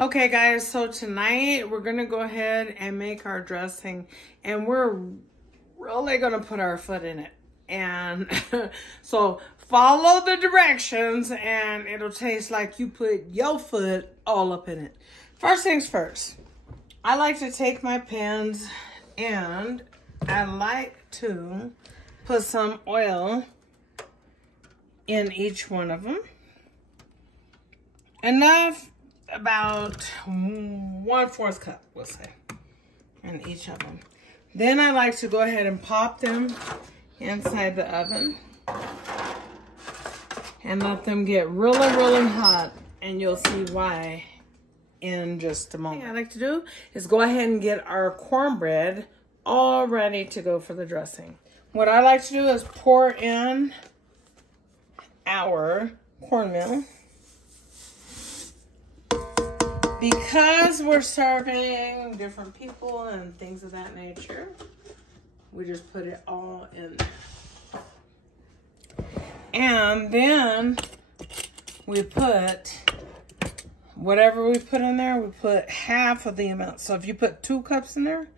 Okay guys, so tonight we're gonna go ahead and make our dressing, and we're really gonna put our foot in it. And so follow the directions and it'll taste like you put your foot all up in it. First things first, I like to take my pans and I like to put some oil in each one of them. Enough, about 1/4 cup, we'll say, in each of them. Then I like to go ahead and pop them inside the oven and let them get really, really hot, and you'll see why in just a moment. What I like to do is go ahead and get our cornbread all ready to go for the dressing. What I like to do is pour in our cornmeal. Because we're serving different people and things of that nature, we just put it all in there. And then we put whatever we put in there, we put half of the amount. So if you put 2 cups in there,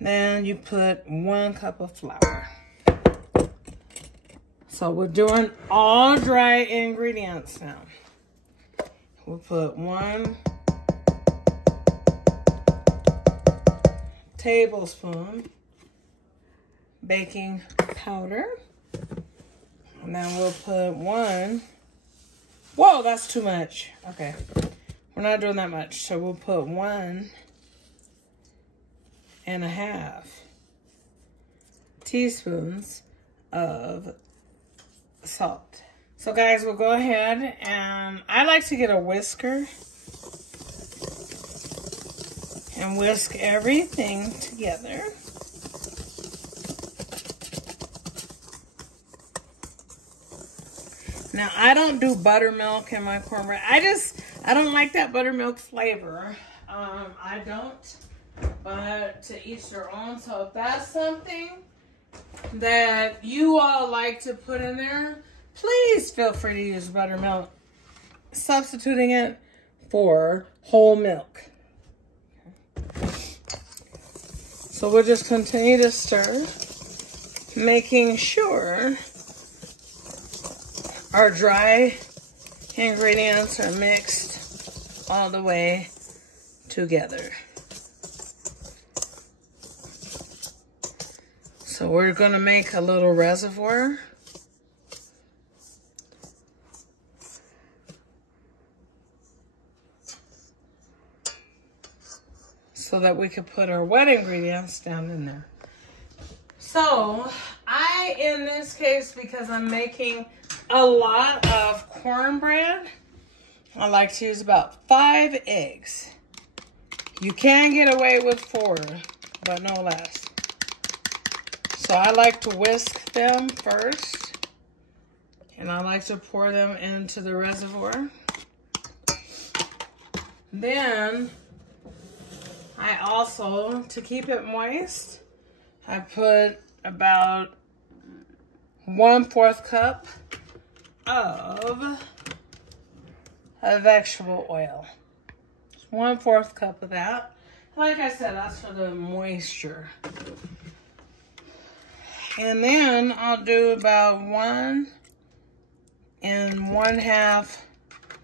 then you put 1 cup of flour. So we're doing all dry ingredients now. We'll put 1 tablespoon baking powder, and then we'll put 1. Whoa, that's too much. Okay, we're not doing that much, so we'll put 1.5 teaspoons of salt. So guys, we'll go ahead, and I like to get a whisker and whisk everything together. Now, I don't do buttermilk in my cornbread. I don't like that buttermilk flavor. I don't, but to each their own. So if that's something that you all like to put in there, please feel free to use buttermilk, substituting it for whole milk. So we'll just continue to stir, making sure our dry ingredients are mixed all the way together. So we're going to make a little reservoir. So that we could put our wet ingredients down in there. So in this case, because I'm making a lot of cornbread, I like to use about 5 eggs. You can get away with 4, but no less. So I like to whisk them first, and I like to pour them into the reservoir. Then I also, to keep it moist, I put about 1/4 cup of vegetable oil. Just 1/4 cup of that. Like I said, that's for the moisture. And then I'll do about 1 1/2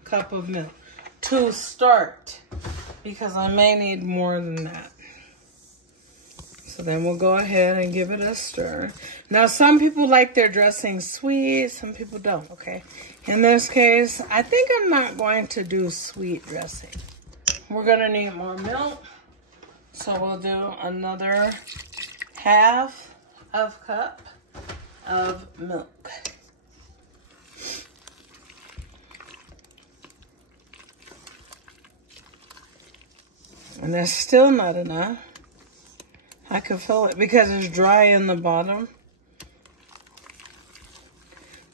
cup of milk to start, because I may need more than that. So then we'll go ahead and give it a stir. Now, some people like their dressing sweet, some people don't, okay? In this case, I think I'm not going to do sweet dressing. We're gonna need more milk, so we'll do another 1/2 cup of milk. And that's still not enough. I can feel it because it's dry in the bottom.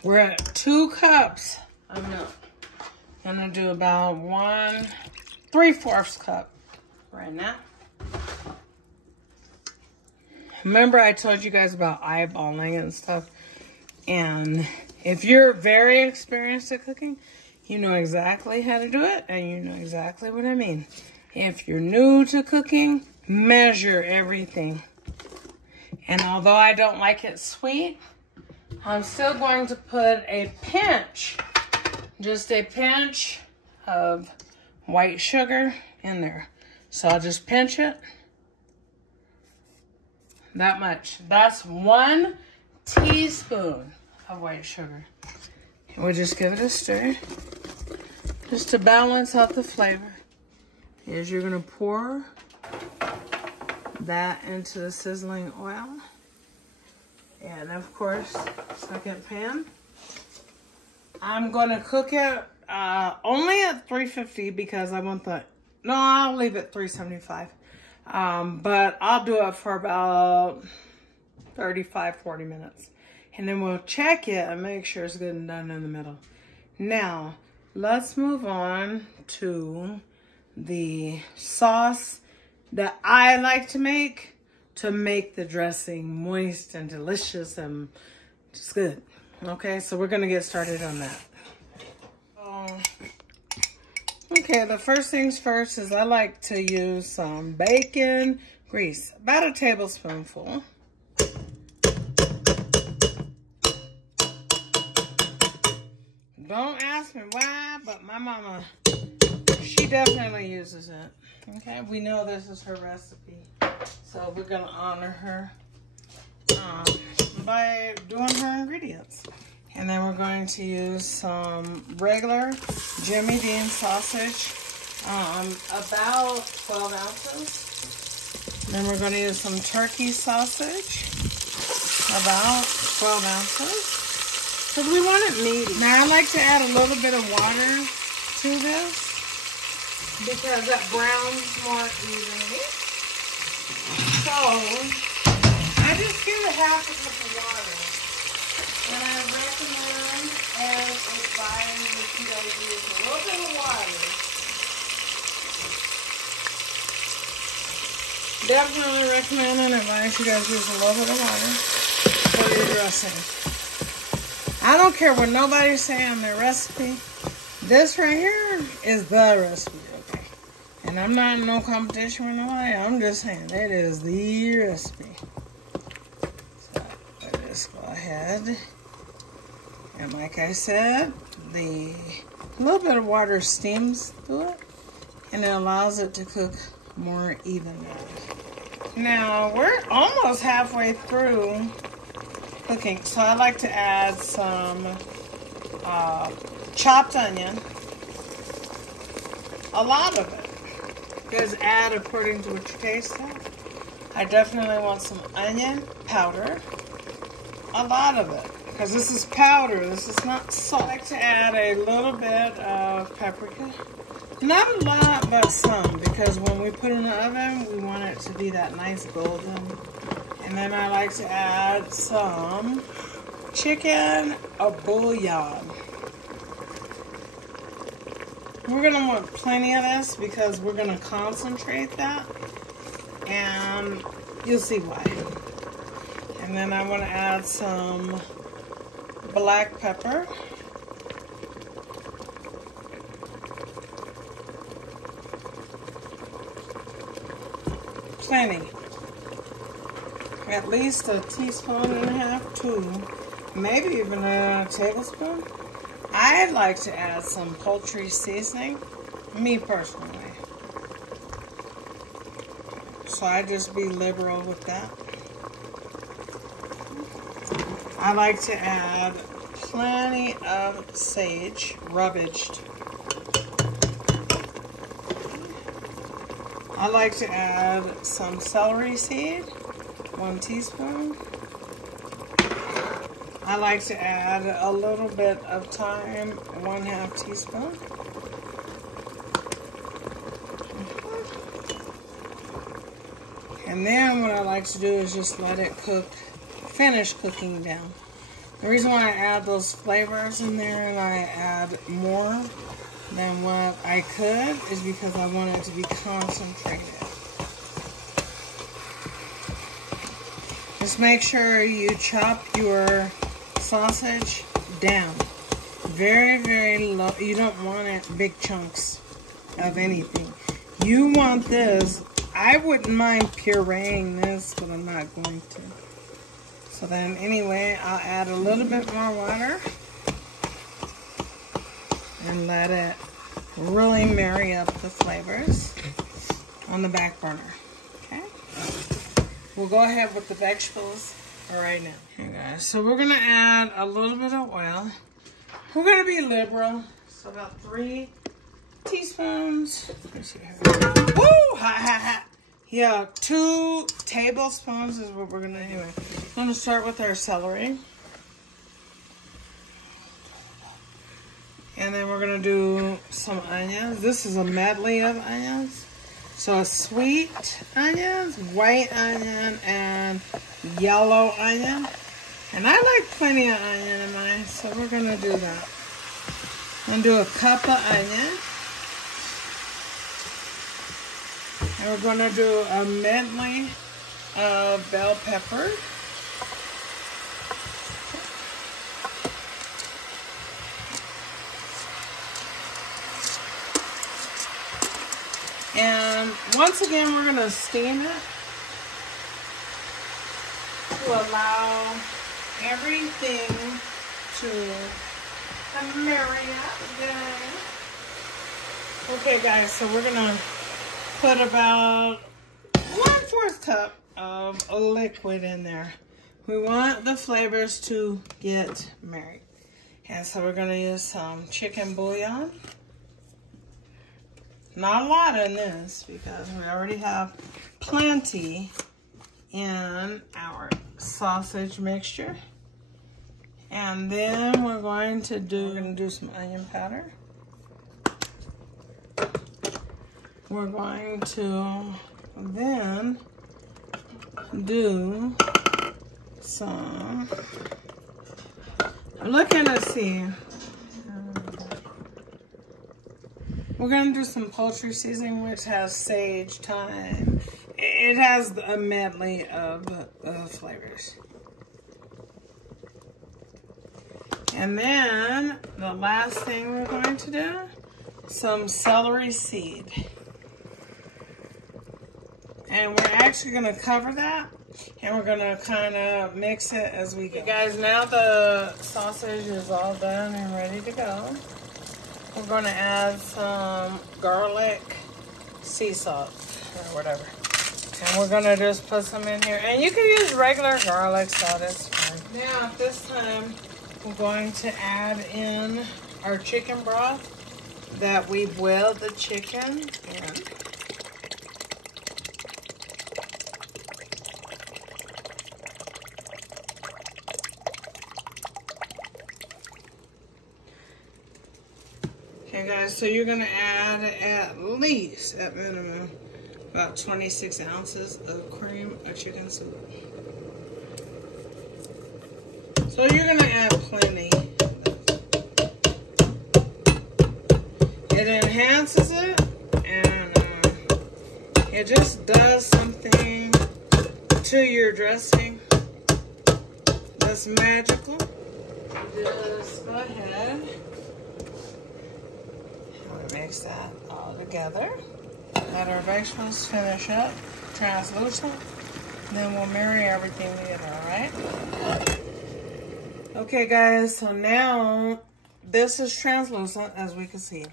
We're at 2 cups of milk. I'm gonna do about 1/3 cup right now. Remember I told you guys about eyeballing and stuff. And if you're very experienced at cooking, you know exactly how to do it, and you know exactly what I mean. If you're new to cooking, measure everything. And although I don't like it sweet, I'm still going to put a pinch, just a pinch of white sugar in there. So I'll just pinch it. That much. That's 1 teaspoon of white sugar. And we'll just give it a stir, just to balance out the flavor. Is you're gonna pour that into the sizzling oil. And of course, second pan. I'm gonna cook it only at 350 because I want the, no, I'll leave it 375. But I'll do it for about 35, 40 minutes. And then we'll check it and make sure it's good and done in the middle. Now, let's move on to the sauce that I like to make the dressing moist and delicious and just good. Okay, so we're gonna get started on that. Okay, the first things first is I like to use some bacon grease, about a tablespoonful. Don't ask me why, but my mama, she definitely uses it. Okay, we know this is her recipe, so we're gonna honor her by doing her ingredients. And then we're going to use some regular Jimmy Dean sausage, about 12 ounces. Then we're going to use some turkey sausage, about 12 ounces. Because we want it meaty. Now I like to add a little bit of water to this because that browns more evenly. So I just give it half a cup of water. And I recommend and advise that you guys use a little bit of water. Definitely recommend and advise you guys use a little bit of water for your dressing. I don't care what nobody's saying on their recipe. This right here is the recipe, okay? And I'm not in no competition with nobody. I'm just saying it is the recipe. So let's just go ahead. And like I said, the little bit of water steams through it, and it allows it to cook more evenly. Now, we're almost halfway through cooking, so I like to add some chopped onion. A lot of it. You guys add according to what your taste is. I definitely want some onion powder. A lot of it. Because this is powder, this is not salt. I like to add a little bit of paprika. Not a lot, but some, because when we put it in the oven, we want it to be that nice golden. And then I like to add some chicken bouillon. We're gonna want plenty of this because we're gonna concentrate that, and you'll see why. And then I want to add some black pepper. Plenty. At least a teaspoon and a half, 2, maybe even a tablespoon. I like to add some poultry seasoning, me personally. So I just be liberal with that. I like to add plenty of sage, rubbaged. I like to add some celery seed, 1 teaspoon. I like to add a little bit of thyme, 1/2 teaspoon. And then what I like to do is just let it cook, finish cooking down. The reason why I add those flavors in there and I add more than what I could is because I want it to be concentrated. Just make sure you chop your sausage down. very, very low. You don't want it big chunks of anything. You want this. I wouldn't mind pureeing this, but I'm not going to. So then anyway, I'll add a little bit more water and let it really marry up the flavors on the back burner. Okay? We'll go ahead with the vegetables right now. Okay guys, so we're gonna add a little bit of oil. We're gonna be liberal. So about 3 teaspoons. Let me see here. Woo! Hot, hot, hot. Yeah, 2 tablespoons is what we're gonna do. Anyway, I'm gonna start with our celery. And then we're gonna do some onions. This is a medley of onions. So sweet onions, white onion, and yellow onion. And I like plenty of onion in mine, so we're gonna do that. I'm gonna do a cup of onion. And we're gonna do a medley of bell pepper. And once again, we're going to steam it to allow everything to marry up again. Okay, guys, so we're going to put about 1/4 cup of a liquid in there. We want the flavors to get married. And so we're going to use some chicken bouillon. Not a lot in this because we already have plenty in our sausage mixture. And then we're going to do some onion powder. We're going to then do some, I'm looking to see. We're going to do some poultry seasoning, which has sage, thyme. It has a medley of flavors. And then the last thing we're going to do, some celery seed. And we're actually going to cover that. And we're going to kind of mix it as we go. Okay, guys, now the sausage is all done and ready to go. We're going to add some garlic sea salt or whatever. And we're going to just put some in here. And you can use regular garlic salt, it's fine. Now at this time, we're going to add in our chicken broth that we boiled the chicken in. Okay guys, so you're gonna add at least, at minimum, about 26 ounces of cream of chicken soup. So you're gonna add plenty. It enhances it, and it just does something to your dressing that's magical. Just go ahead. Mix that all together. Let our vegetables finish up translucent. Then we'll marry everything together, alright? Okay guys, so now this is translucent as we can see.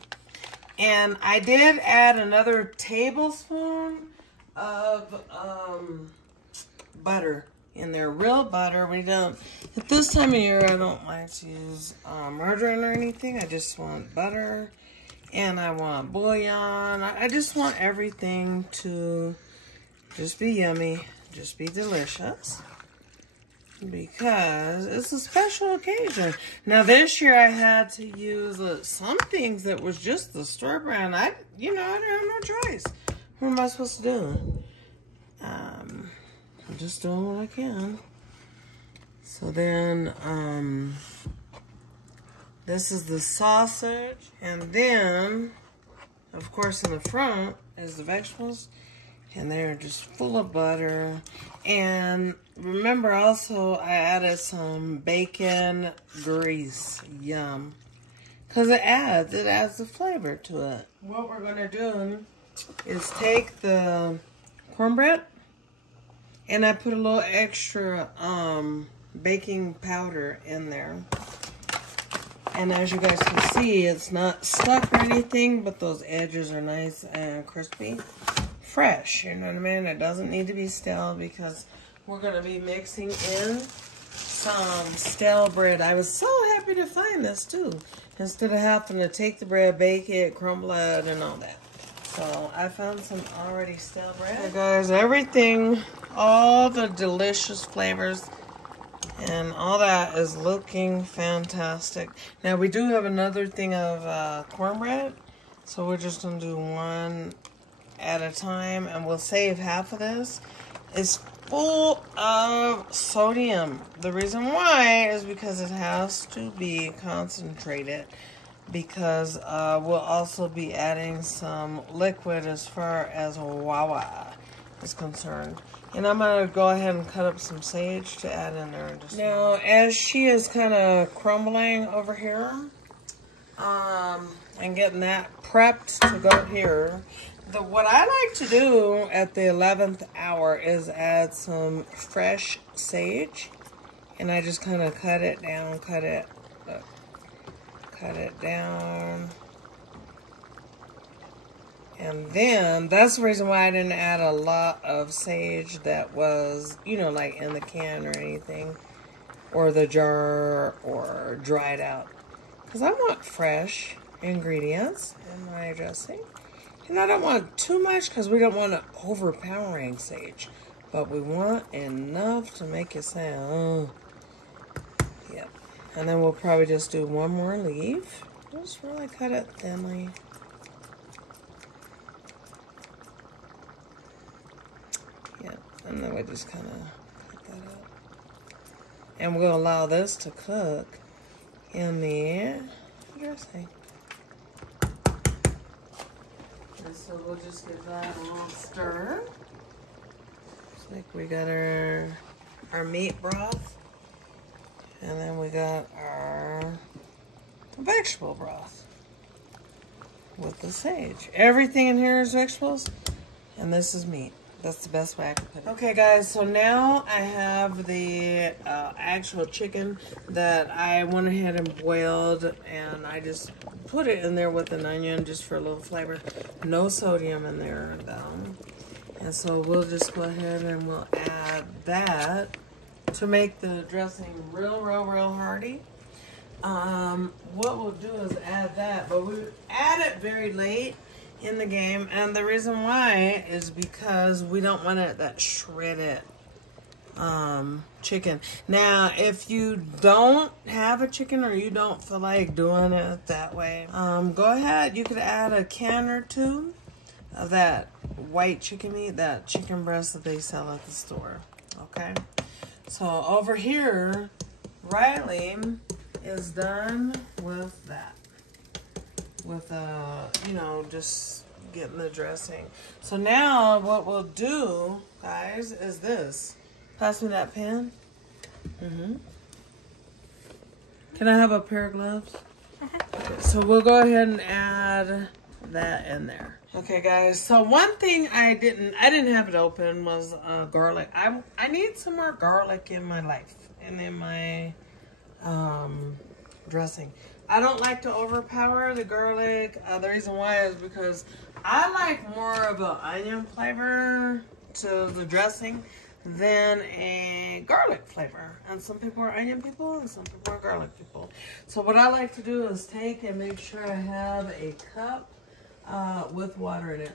And I did add another tablespoon of butter in there, real butter. We don't, at this time of year, I don't like to use margarine or anything. I just want butter. And I want bouillon. I just want everything to just be yummy, just be delicious. Because it's a special occasion. Now this year I had to use some things that was just the store brand. I didn't have no choice. What am I supposed to do? I'm just doing what I can. So then, this is the sausage, and then, of course, in the front is the vegetables, and they're just full of butter. And remember also, I added some bacon grease. Yum. Because it adds the flavor to it. What we're going to do is take the cornbread, and I put a little extra baking powder in there. And as you guys can see, it's not stuck or anything, but those edges are nice and crispy. Fresh, you know what I mean? It doesn't need to be stale because we're going to be mixing in some stale bread. I was so happy to find this too. Instead of having to take the bread, bake it, crumble it, and all that. So I found some already stale bread. Okay, guys, everything, all the delicious flavors and all that is looking fantastic. Now we do have another thing of cornbread, so we're just gonna do one at a time, and we'll save half of this. It's full of sodium. The reason why is because it has to be concentrated, because we'll also be adding some liquid as far as wawa is concerned. And I'm going to go ahead and cut up some sage to add in there. Now, as she is kind of crumbling over here, and getting that prepped to go here, what I like to do at the 11th hour is add some fresh sage. And I just kind of cut it down, cut it down. And then, that's the reason why I didn't add a lot of sage that was, you know, like in the can or anything. Or the jar, or dried out. Because I want fresh ingredients in my dressing. And I don't want too much because we don't want an overpowering sage. But we want enough to make it say, oh. Yep. And then we'll probably just do one more leaf. Just really cut it thinly. Yep. And then we just kind of cut that up. And we'll allow this to cook in the dressing. And so we'll just give that a little stir. Looks like we got our meat broth. And then we got our vegetable broth with the sage. Everything in here is vegetables, and this is meat. That's the best way I can put it. Okay, guys, so now I have the actual chicken that I went ahead and boiled, and I just put it in there with an onion just for a little flavor. No sodium in there, though. And so we'll just go ahead and we'll add that to make the dressing real hearty. What we'll do is add that, but we add it very late in the game, and the reason why is because we don't want it that shredded chicken. Now, if you don't have a chicken or you don't feel like doing it that way, go ahead. You could add a can or two of that white chicken meat, that chicken breast that they sell at the store. Okay. So over here, Riley is done with that. With, you know, just getting the dressing. So now what we'll do, guys, is this. Pass me that pen. Can I have a pair of gloves? Okay, so we'll go ahead and add that in there. Okay, guys, so one thing I didn't have it open was garlic. I need some more garlic in my life and in my dressing. I don't like to overpower the garlic. The reason why is because I like more of an onion flavor to the dressing than a garlic flavor. And some people are onion people and some people are garlic people. So what I like to do is take and make sure I have a cup with water in it.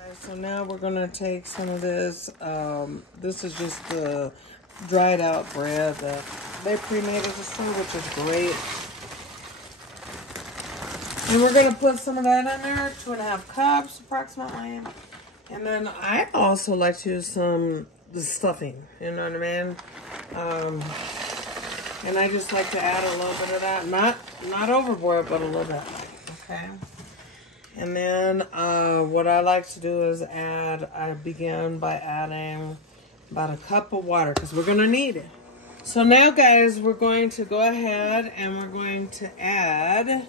Alright, so now we're going to take some of this. This is just the dried out bread that they pre-made at the store, which is great. And we're going to put some of that in there, 2.5 cups approximately. And then I also like to use the stuffing, you know what I mean? And I just like to add a little bit of that, not overboard, but a little bit, okay? And then what I like to do is I begin by adding about a cup of water, because we're going to need it. So now, guys, we're going to go ahead and we're going to add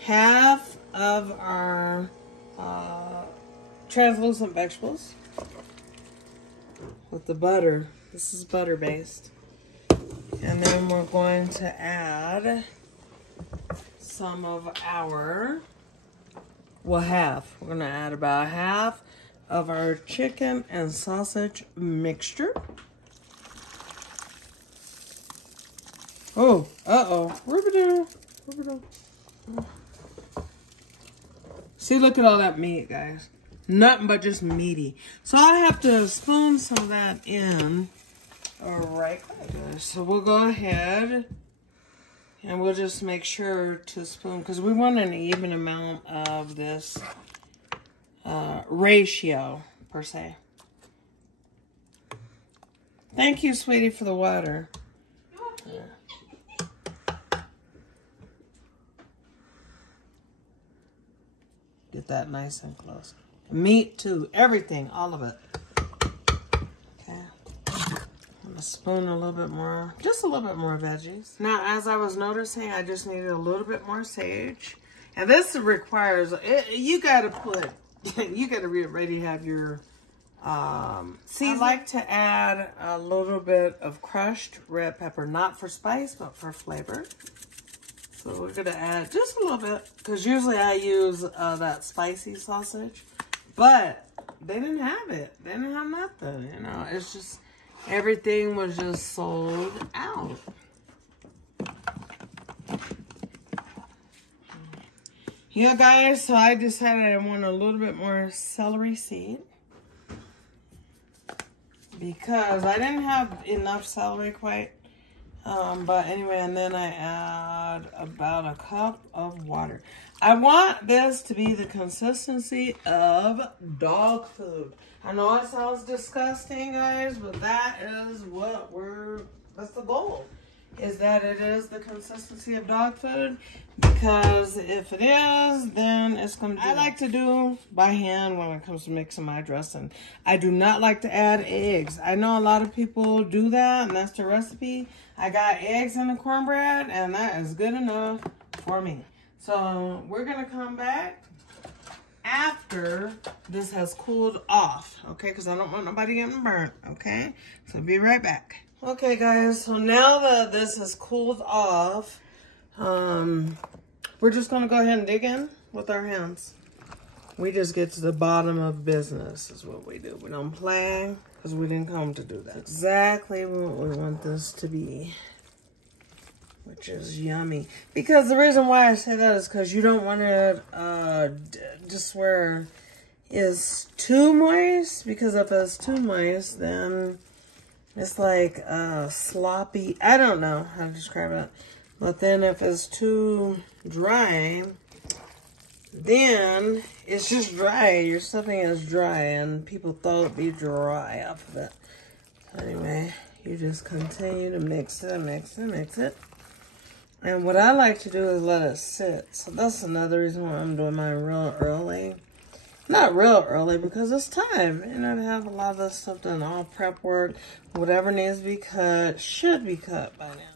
half of our translucent vegetables with the butter. This is butter based. And then we're going to add some of our, well, half. We're going to add about half of our chicken and sausage mixture. Oh, uh-oh. Rubber-doo. Rubber-doo. See, look at all that meat, guys. Nothing but just meaty. So I have to spoon some of that in. All right, guys. So we'll go ahead and we'll just make sure to spoon, because we want an even amount of this ratio, per se. Thank you, sweetie, for the water. Yeah. Get that nice and close. Meat, too. Everything. All of it. Okay. I'm going to spoon a little bit more. Just a little bit more veggies. Now, as I was noticing, I just needed a little bit more sage. And this requires, you got to put, you got to be ready to have your seasoning. I like to add a little bit of crushed red pepper. Not for spice, but for flavor. So we're going to add just a little bit, because usually I use that spicy sausage, but they didn't have it. They didn't have nothing, you know. It's just, everything was just sold out. Yeah, guys, so I decided I want a little bit more celery seed, because I didn't have enough celery quite. But anyway, and then I add about a cup of water. I want this to be the consistency of dog food. I know it sounds disgusting, guys, but that is what that's the goal, is that it is the consistency of dog food, because if it is, then it's going to be, I like to do by hand when it comes to mixing my dressing. I do not like to add eggs. I know a lot of people do that, and that's the recipe. I got eggs in the cornbread, and that is good enough for me. So we're going to come back after this has cooled off, okay? Because I don't want nobody getting burnt, okay? So be right back. Okay, guys, so now that this has cooled off, we're just going to go ahead and dig in with our hands. We just get to the bottom of business is what we do. We don't play, because we didn't come to do that. That's exactly what we want this to be, which is yummy. Because the reason why I say that is because you don't want it just where it's too moist, because if it's too moist, then it's like sloppy. I don't know how to describe it. But then if it's too dry, then it's just dry. Your stuffing is dry, and people thought it'd be dry off of it. Anyway, you just continue to mix it, mix it, mix it. And what I like to do is let it sit. So that's another reason why I'm doing mine real early. Not real early, because it's time, you know, to have a lot of this stuff done. All prep work, whatever needs to be cut, should be cut by now.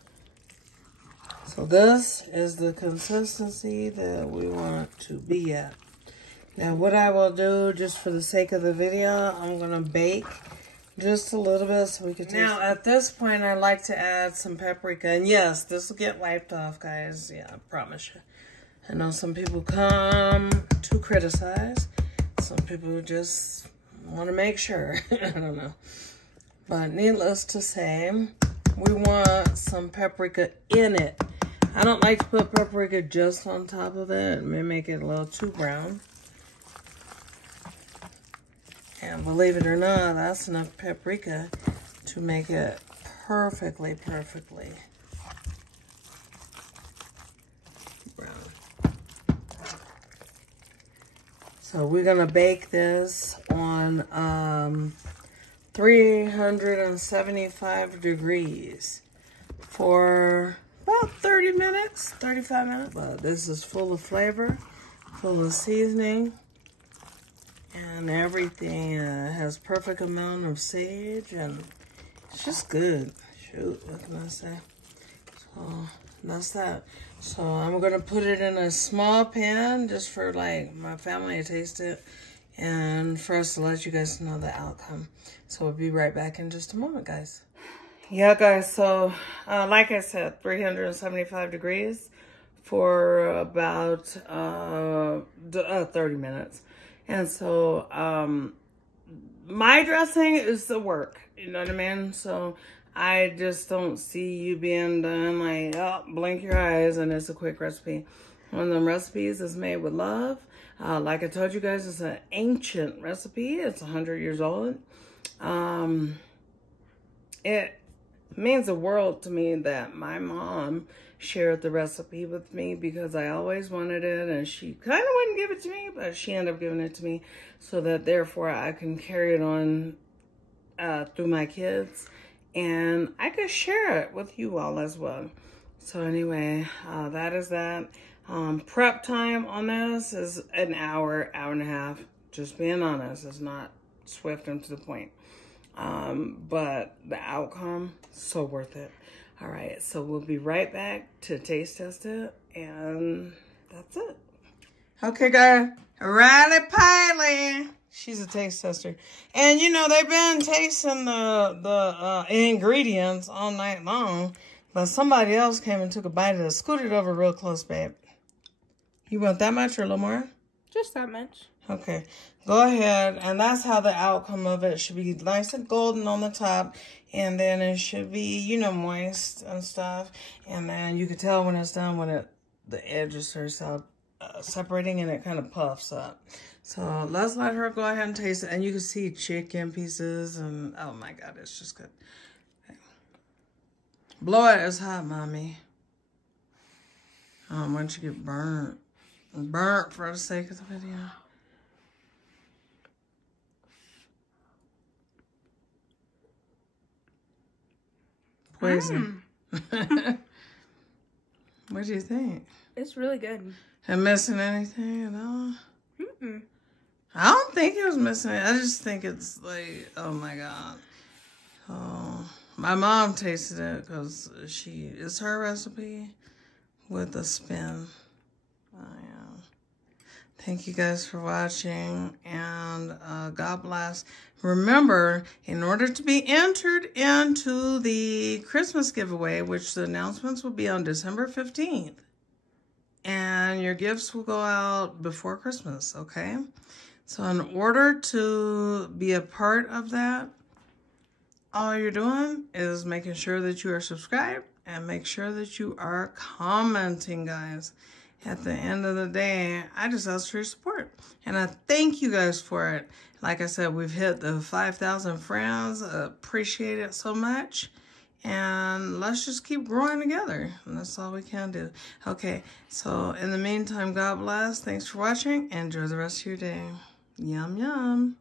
So this is the consistency that we want to be at. Now what I will do, just for the sake of the video, I'm going to bake just a little bit so we can taste it. Now at this point I like to add some paprika. And yes, this will get wiped off, guys. Yeah, I promise you. I know some people come to criticize. Some people just want to make sure. I don't know. But needless to say, we want some paprika in it. I don't like to put paprika just on top of it. It may make it a little too brown. And believe it or not, that's enough paprika to make it perfectly brown. So we're going to bake this on 375 degrees for about 30 minutes, 35 minutes. But this is full of flavor, full of seasoning, and everything has perfect amount of sage, and it's just good. It's Shoot, what can I say? So that's that. So I'm gonna put it in a small pan just for like my family to taste it and for us to let you guys know the outcome. So we'll be right back in just a moment, guys. Yeah, guys, so like I said, 375 degrees for about 30 minutes. And so my dressing is the work, you know what I mean? So I just don't see you being done like, oh, blink your eyes and it's a quick recipe. One of them recipes is made with love. Like I told you guys, it's an ancient recipe. It's 100 years old. It means the world to me that my mom shared the recipe with me because I always wanted it, and she kind of wouldn't give it to me, but she ended up giving it to me so that therefore I can carry it on through my kids, and I could share it with you all as well. So anyway, that is that. Prep time on this is an hour, hour and a half. Just being honest, it's not swift and to the point. But the outcome, so worth it. All right, so we'll be right back to taste test it, and that's it. Okay, guys, Riley Piley. She's a taste tester. And, you know, they've been tasting the ingredients all night long, but somebody else came and took a bite of it. Scooted over real close, babe. You want that much or a little more? Just that much. Okay, go ahead, and that's how the outcome of it should be, nice and golden on the top, and then it should be, you know, moist and stuff, and then you can tell when it's done when the edges are separating and it kind of puffs up. So let's let her go ahead and taste it, and you can see chicken pieces, and oh my God, it's just good. Okay. Blow it as hot, mommy. Why don't you get burnt? Burnt for the sake of the video. Poison. What do you think? It's really good. Am I missing anything at all? I don't think it was missing. I just think it's like, oh my God. Oh, my mom tasted it because it's her recipe with a spin. Oh, yeah. Thank you guys for watching, and God bless. Remember, in order to be entered into the Christmas giveaway, which the announcements will be on December 15th, and your gifts will go out before Christmas, okay? So in order to be a part of that, all you're doing is making sure that you are subscribed and make sure that you are commenting, guys. At the end of the day, I just ask for your support. And I thank you guys for it. Like I said, we've hit the 5,000 friends. Appreciate it so much. And let's just keep growing together. And that's all we can do. Okay, so in the meantime, God bless. Thanks for watching. Enjoy the rest of your day. Yum, yum.